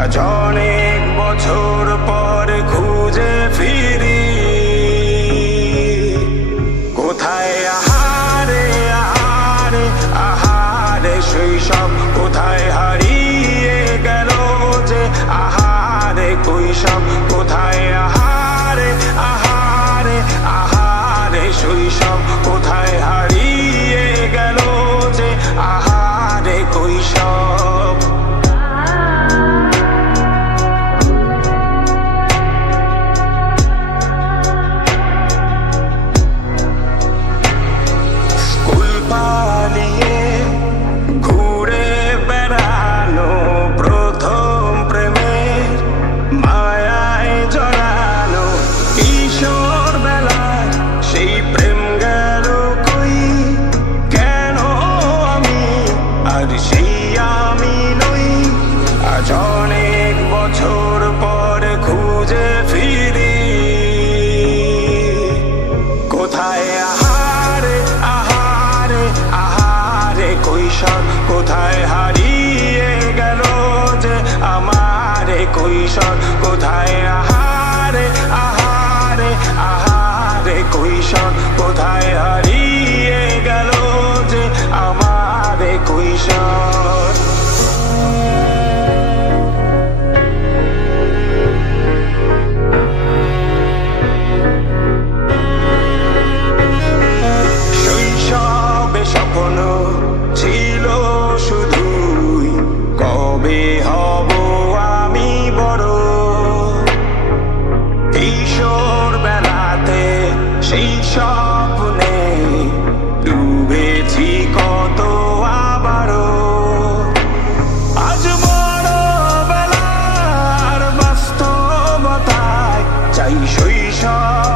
আজ অনেক বছর পর খুঁজে ফিরি কোথায় আহারে আহারে আহারে শৈশব কোথায় হারিয়ে গেল যে আহারে কৈশব কোথায় আহারে আহারে আহারে শৈশব কোথায় হারিয়ে গেল যে আহারে কৈশব স্কুল পালিয়ে ঘুরে বেড়ানো প্রথম প্রেমের মায়ায় জড়ানো কিশোর বেলায় সেই প্রেম গেল কই কেন আমি আর সেই আমি নই আজ অনেক বছর পর খুঁজে ফিরি কোথায় আহারে আহারে আহারে কৈশোর কোথায় হারিয়ে গেল যে আমারে কৈশোর কোথায় আহারে আহারে আহারে কৈশোর কোথায় হারিয়ে গেল যে আমারে কৈশোর শৈশবে স্বপ্ন ছিল শুধুই কবে হব আমি বড় কিশোর বেলাতে সেই স্বপ্নে ডুবেছি কত আবারও আজ বড় বেলার বাস্তবতায় চাই শৈশব